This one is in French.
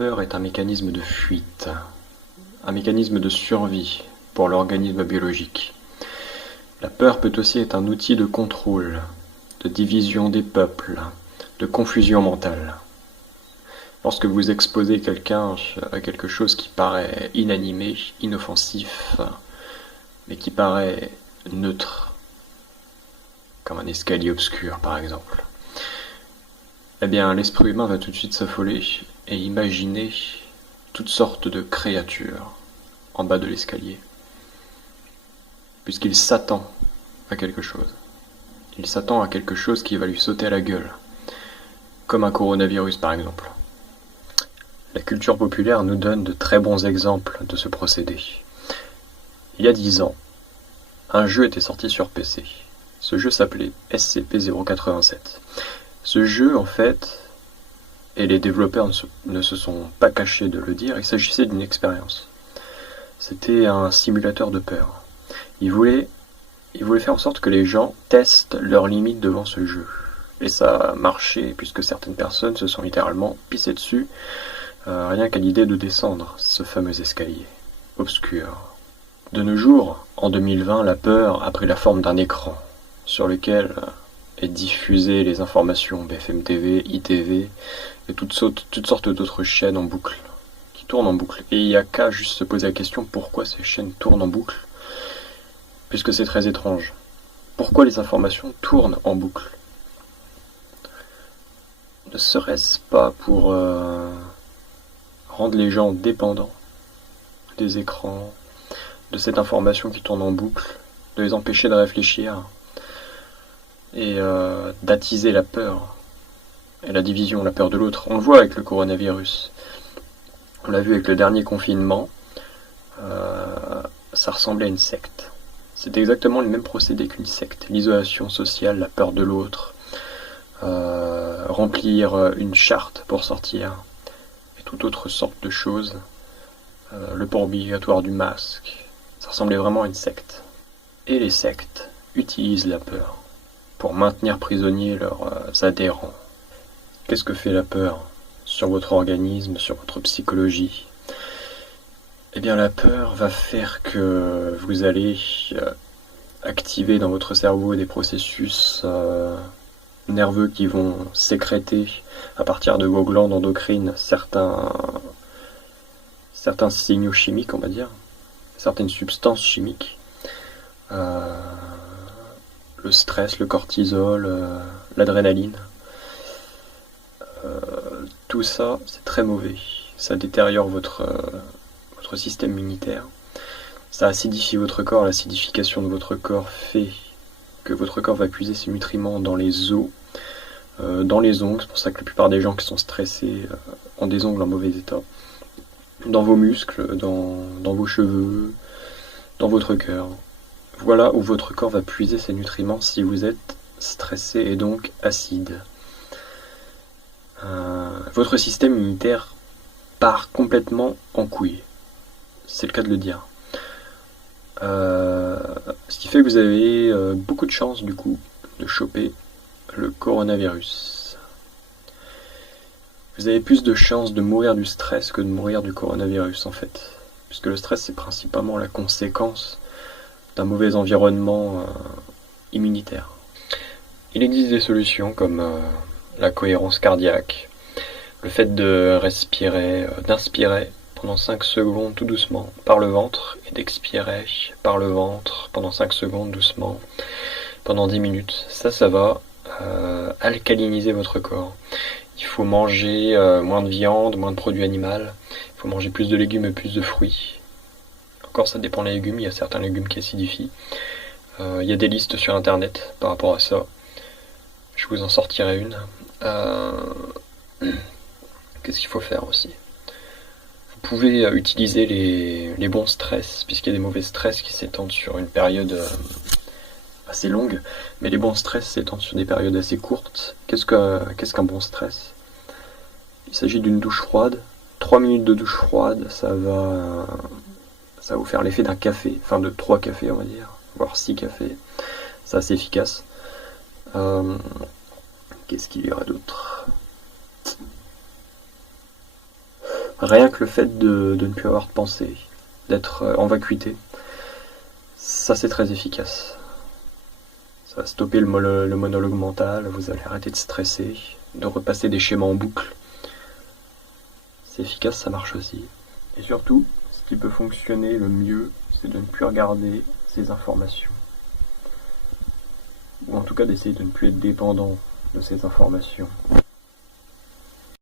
peur est un mécanisme de fuite, un mécanisme de survie pour l'organisme biologique. La peur peut aussi être un outil de contrôle, de division des peuples, de confusion mentale. Lorsque vous exposez quelqu'un à quelque chose qui paraît inanimé, inoffensif, mais qui paraît neutre, comme un escalier obscur par exemple, eh bien l'esprit humain va tout de suite s'affoler et imaginer toutes sortes de créatures en bas de l'escalier, puisqu'il s'attend à quelque chose. Il s'attend à quelque chose qui va lui sauter à la gueule, comme un coronavirus par exemple. La culture populaire nous donne de très bons exemples de ce procédé. Il y a 10 ans, un jeu était sorti sur PC. Ce jeu s'appelait SCP-087. Ce jeu, en fait, et les développeurs ne se sont pas cachés de le dire, il s'agissait d'une expérience. C'était un simulateur de peur. Ils voulaient faire en sorte que les gens testent leurs limites devant ce jeu. Et ça a marché, puisque certaines personnes se sont littéralement pissées dessus, rien qu'à l'idée de descendre ce fameux escalier obscur. De nos jours, en 2020, la peur a pris la forme d'un écran sur lequel est diffusées les informations BFM TV, ITV et toutes sortes d'autres chaînes en boucle, qui tournent en boucle. Et il n'y a qu'à juste se poser la question pourquoi ces chaînes tournent en boucle, puisque c'est très étrange. Pourquoi les informations tournent en boucle? Ne serait-ce pas pour rendre les gens dépendants des écrans, de cette information qui tourne en boucle, de les empêcher de réfléchir et d'attiser la peur et la division, la peur de l'autre. On le voit avec le coronavirus. On l'a vu avec le dernier confinement, ça ressemblait à une secte. C'est exactement le même procédé qu'une secte. L'isolation sociale, la peur de l'autre, remplir une charte pour sortir, et toute autre sorte de choses. Le port obligatoire du masque, ça ressemblait vraiment à une secte. Et les sectes utilisent la peur pour maintenir prisonniers leurs adhérents. Qu'est-ce que fait la peur sur votre organisme, sur votre psychologie? Eh bien la peur va faire que vous allez activer dans votre cerveau des processus nerveux qui vont sécréter à partir de vos glandes endocrines certains signaux chimiques, on va dire, certaines substances chimiques. Le stress, le cortisol, l'adrénaline. Tout ça, c'est très mauvais. Ça détériore votre système immunitaire. Ça acidifie votre corps. L'acidification de votre corps fait que votre corps va puiser ses nutriments dans les os, dans les ongles. C'est pour ça que la plupart des gens qui sont stressés ont des ongles en mauvais état. Dans vos muscles, dans vos cheveux, dans votre cœur. Voilà où votre corps va puiser ses nutriments si vous êtes stressé et donc acide. Votre système immunitaire part complètement en couille. C'est le cas de le dire. Ce qui fait que vous avez beaucoup de chances du coup de choper le coronavirus. Vous avez plus de chances de mourir du stress que de mourir du coronavirus en fait. Puisque le stress c'est principalement la conséquence d'un mauvais environnement immunitaire. Il existe des solutions comme la cohérence cardiaque, le fait de respirer, d'inspirer pendant 5 secondes tout doucement par le ventre et d'expirer par le ventre pendant 5 secondes doucement pendant 10 minutes. Ça va alcaliniser votre corps. Il faut manger moins de viande, moins de produits animaux, il faut manger plus de légumes et plus de fruits. Encore ça dépend des légumes, il y a certains légumes qui acidifient. Il y a des listes sur internet par rapport à ça. Je vous en sortirai une. Qu'est-ce qu'il faut faire aussi? Vous pouvez utiliser les bons stress, puisqu'il y a des mauvais stress qui s'étendent sur une période assez longue, mais les bons stress s'étendent sur des périodes assez courtes. Qu'est-ce qu'un bon stress? Il s'agit d'une douche froide. 3 minutes de douche froide, ça va vous faire l'effet d'un café, enfin de 3 cafés on va dire, voire 6 cafés. C'est assez efficace. Qu'est-ce qu'il y aura d'autre? Rien que le fait de ne plus avoir de pensée, d'être en vacuité, ça c'est très efficace. Ça va stopper le monologue mental, vous allez arrêter de stresser, de repasser des schémas en boucle. C'est efficace, ça marche aussi. Et surtout, ce qui peut fonctionner le mieux, c'est de ne plus regarder ces informations. Ou en tout cas d'essayer de ne plus être dépendant de ces informations.